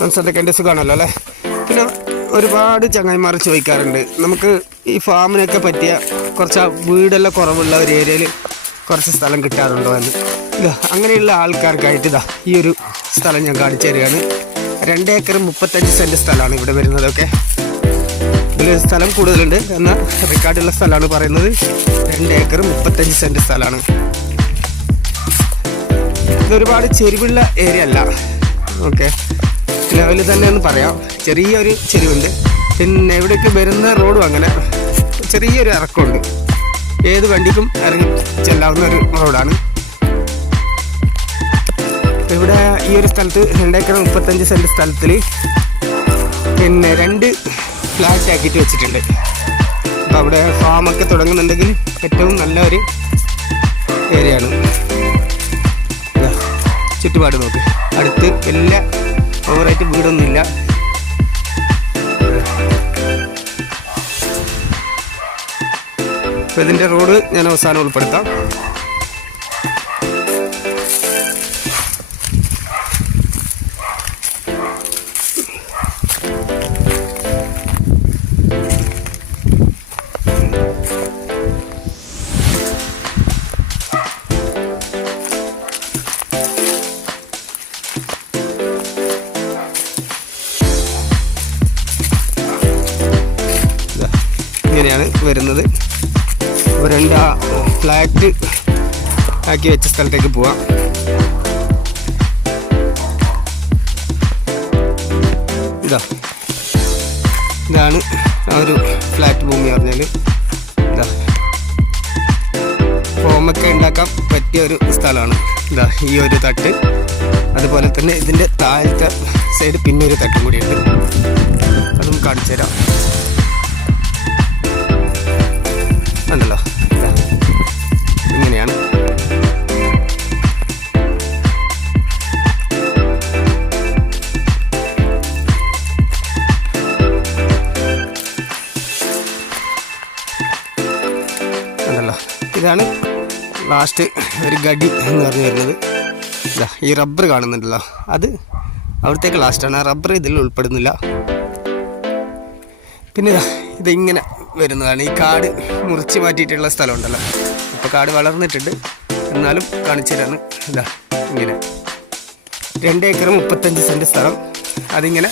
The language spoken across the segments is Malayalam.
മനസ്സിലൊക്കെ എൻ്റെ സുഖമാണല്ലോ അല്ലേ. പിന്നെ ഒരുപാട് ചങ്ങായിമാർ ചോദിക്കാറുണ്ട്, നമുക്ക് ഈ ഫാമിനൊക്കെ പറ്റിയ കുറച്ച് വീടെല്ലാം കുറവുള്ള ഒരു ഏരിയയിൽ കുറച്ച് സ്ഥലം കിട്ടാറുണ്ടോ എന്ന്. അങ്ങനെയുള്ള ആൾക്കാർക്കായിട്ട് ഈ ഒരു സ്ഥലം ഞാൻ കാണിച്ചു തരികയാണ്. 2 ഏക്കർ 35 സെൻറ്റ് സ്ഥലമാണ് ഇവിടെ വരുന്നതൊക്കെ. ഇതിൽ സ്ഥലം കൂടുതലുണ്ട്, എന്നാൽ റെക്കോർഡുള്ള സ്ഥലമാണ് പറയുന്നത്. 2 ഏക്കർ 35 സെൻറ്റ് സ്ഥലമാണ്. ഇതൊരുപാട് ചെരിവുള്ള ഏരിയ അല്ല, ഓക്കെ, ലെവലിൽ തന്നെ എന്ന് പറയാം. ചെറിയൊരു ചെരിവുണ്ട്. പിന്നെ ഇവിടേക്ക് വരുന്ന റോഡും അങ്ങനെ ചെറിയൊരു ഇറക്കമുണ്ട്. ഏത് വണ്ടിക്കും ഇറങ്ങി ചെല്ലാവുന്ന ഒരു റോഡാണ്. ഇവിടെ ഈ ഒരു സ്ഥലത്ത് 2 ഏക്കർ 35 സെൻറ്റ് സ്ഥലത്തിൽ പിന്നെ 2 ഫ്ലാറ്റ് ആക്കിയിട്ട് വെച്ചിട്ടുണ്ട്. അപ്പോൾ അവിടെ ഫാമൊക്കെ തുടങ്ങുന്നുണ്ടെങ്കിൽ ഏറ്റവും നല്ല ഒരു ഏരിയയാണ്. ചുറ്റുപാട് നോക്ക്, അടുത്ത് വലിയ ഓവറായിട്ട് വീടൊന്നുമില്ല. അപ്പോൾ ഇതിൻ്റെ റോഡ് ഞാൻ അവസാനം ഉൾപ്പെടുത്താം. ഇങ്ങനെയാണ് വരുന്നത്. അപ്പോൾ 2 ഫ്ലാറ്റ് ആക്കി വെച്ച സ്ഥലത്തേക്ക് പോവാം. ഇതാണ് ആ ഒരു ഫ്ലാറ്റ് ഭൂമി പറഞ്ഞാൽ. ഹോമൊക്കെ ഉണ്ടാക്കാൻ പറ്റിയ ഒരു സ്ഥലമാണ്. ഈ ഒരു തട്ട്, അതുപോലെ തന്നെ ഇതിൻ്റെ താഴത്തെ സൈഡ് പിന്നെ ഒരു തട്ടും കൂടിയുണ്ട്. അതും കാണിച്ചു തരാം. ഉണ്ടല്ലോ, ഇങ്ങനെയാണ്. ഉണ്ടല്ലോ, ഇതാണ് ലാസ്റ്റ് ഒരു ഗഡി എന്ന് പറഞ്ഞു വരുന്നത്. ഈ റബ്ബർ കാണുന്നുണ്ടല്ലോ, അത് അവിടത്തേക്ക് ലാസ്റ്റാണ്. ആ റബ്ബർ ഇതിൽ ഉൾപ്പെടുന്നില്ല. പിന്നെ ഇതിങ്ങനെ വരുന്നതാണ്. ഈ കാട് മുറിച്ച് മാറ്റിയിട്ടുള്ള സ്ഥലമുണ്ടല്ലോ. ഇപ്പോൾ കാട് വളർന്നിട്ടുണ്ട്, എന്നാലും കാണിച്ചു തരാണ്. ഇങ്ങനെ 2 ഏക്കർ 35 സെൻറ്റ് സ്ഥലം, അതിങ്ങനെ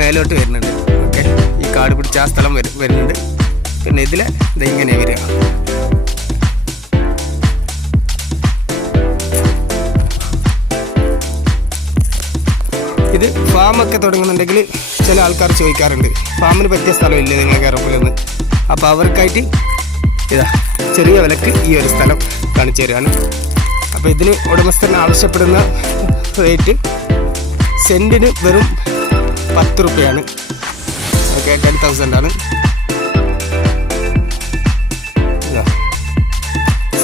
മേലോട്ട് വരുന്നുണ്ട്. ഓക്കെ, ഈ കാട് പിടിച്ച ആ സ്ഥലം വരുന്നുണ്ട്. പിന്നെ ഇതിൽ ഇങ്ങനെ വരിക. ഇത് ഫാമൊക്കെ തുടങ്ങുന്നുണ്ടെങ്കിൽ ചില ആൾക്കാർ ചോദിക്കാറുണ്ട്, ഫാമിന് പറ്റിയ സ്ഥലമില്ലേ നിങ്ങൾ കയറപ്പില്ലെന്ന്. അപ്പോൾ അവർക്കായിട്ട് ചെറിയ വിലക്ക് ഈ ഒരു സ്ഥലം കാണിച്ചു തരികയാണ്. അപ്പോൾ ഇതിന് ഉടമസ്ഥൻ ആവശ്യപ്പെടുന്ന റേറ്റ് സെൻറ്റിന് വെറും 10 രൂപയാണ്. ഓക്കെ, 10,000 ആണ്.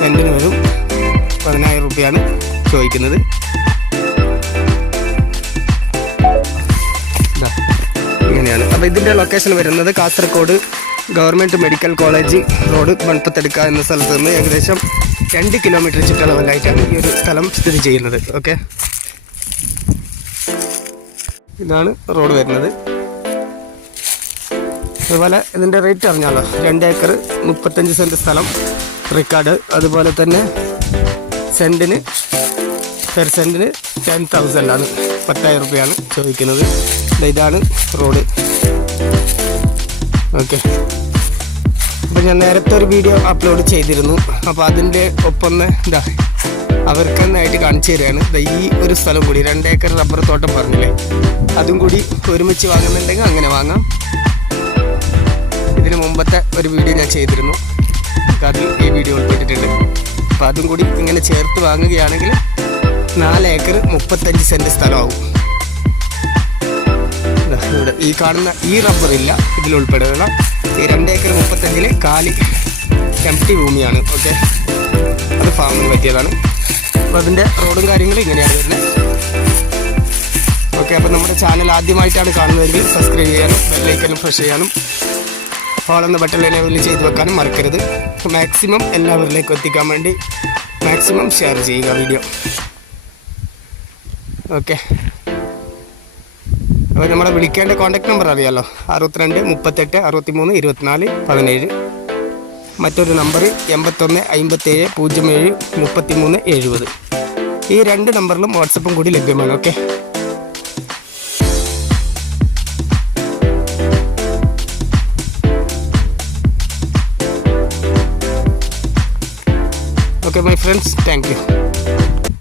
സെൻറ്റിന് വെറും 10,000 രൂപയാണ് ചോദിക്കുന്നത്. ഇങ്ങനെയാണ്. അപ്പോൾ ഇതിൻ്റെ ലൊക്കേഷൻ വരുന്നത് Kasaragod government medical college road മൺപത്തെടുക്ക എന്ന സ്ഥലത്ത് നിന്ന് ഏകദേശം 2 കിലോമീറ്റർ ചുറ്റളവിലായിട്ടാണ് ഈ ഒരു സ്ഥലം സ്ഥിതി ചെയ്യുന്നത്. ഓക്കെ, ഇതാണ് റോഡ് വരുന്നത്. അതുപോലെ ഇതിൻ്റെ റേറ്റ് അറിഞ്ഞാലോ, 2 ഏക്കർ 35 സെൻറ്റ് സ്ഥലം റെക്കോർഡ്. അതുപോലെ തന്നെ സെൻറ്റിന് പെർ സെൻറ്റിന് 10,000 ആണ്, 10,000 രൂപയാണ് ചോദിക്കുന്നത്. ഇതാണ് റോഡ്. ഓക്കെ, അപ്പോൾ ഞാൻ നേരത്തെ ഒരു വീഡിയോ അപ്ലോഡ് ചെയ്തിരുന്നു. അപ്പോൾ അതിൻ്റെ ഒപ്പം അവർക്ക് തന്നെയായിട്ട് കാണിച്ചു തരികയാണ്. ഈ ഒരു സ്ഥലം കൂടി 2 ഏക്കർ റബ്ബർ തോട്ടം പറഞ്ഞില്ലേ, അതും കൂടി ഒരുമിച്ച് വാങ്ങുന്നുണ്ടെങ്കിൽ അങ്ങനെ വാങ്ങാം. ഇതിന് മുമ്പത്തെ ഒരു വീഡിയോ ഞാൻ ചെയ്തിരുന്നു, അതിൽ ഈ വീഡിയോ ഉൾപ്പെട്ടിട്ടുണ്ട്. അപ്പോൾ അതും കൂടി ഇങ്ങനെ ചേർത്ത് വാങ്ങുകയാണെങ്കിൽ 4 ഏക്കർ 35 സെൻറ്റ് സ്ഥലമാവും. ഇവിടെ ഈ കാണുന്ന ഈ റബ്ബറില്ല ഇതിൽ ഉൾപ്പെടുക. ഈ 2 ഏക്കർ 35 കാലി എംപ്റ്റി ഭൂമിയാണ്. ഓക്കെ, അത് ഫാമിന് പറ്റിയതാണ്. അപ്പോൾ അതിൻ്റെ റോഡും കാര്യങ്ങളും ഇങ്ങനെയാണ് വരുന്നത്. ഓക്കെ, അപ്പോൾ നമ്മുടെ ചാനൽ ആദ്യമായിട്ടാണ് കാണുന്നതെങ്കിൽ സബ്സ്ക്രൈബ് ചെയ്യാനും ബെല്ലൈക്കനും പ്രസ് ചെയ്യാനും ഓൾ എന്ന ബട്ടൺ എനേബിൾ ചെയ്ത് വെക്കാനും മറക്കരുത്. മാക്സിമം എല്ലാവരിലേക്കും എത്തിക്കാൻ വേണ്ടി മാക്സിമം ഷെയർ ചെയ്യുക വീഡിയോ. ഓക്കെ. അപ്പോൾ നമ്മളെ വിളിക്കേണ്ട കോൺടാക്ട് നമ്പർ അറിയാമല്ലോ, 62 38 63 24 17. മറ്റൊരു നമ്പർ 81 57 07 33 70. ഈ 2 നമ്പറിലും വാട്സപ്പും കൂടി ലഭ്യമാണ്. Okay, okay my friends, thank you.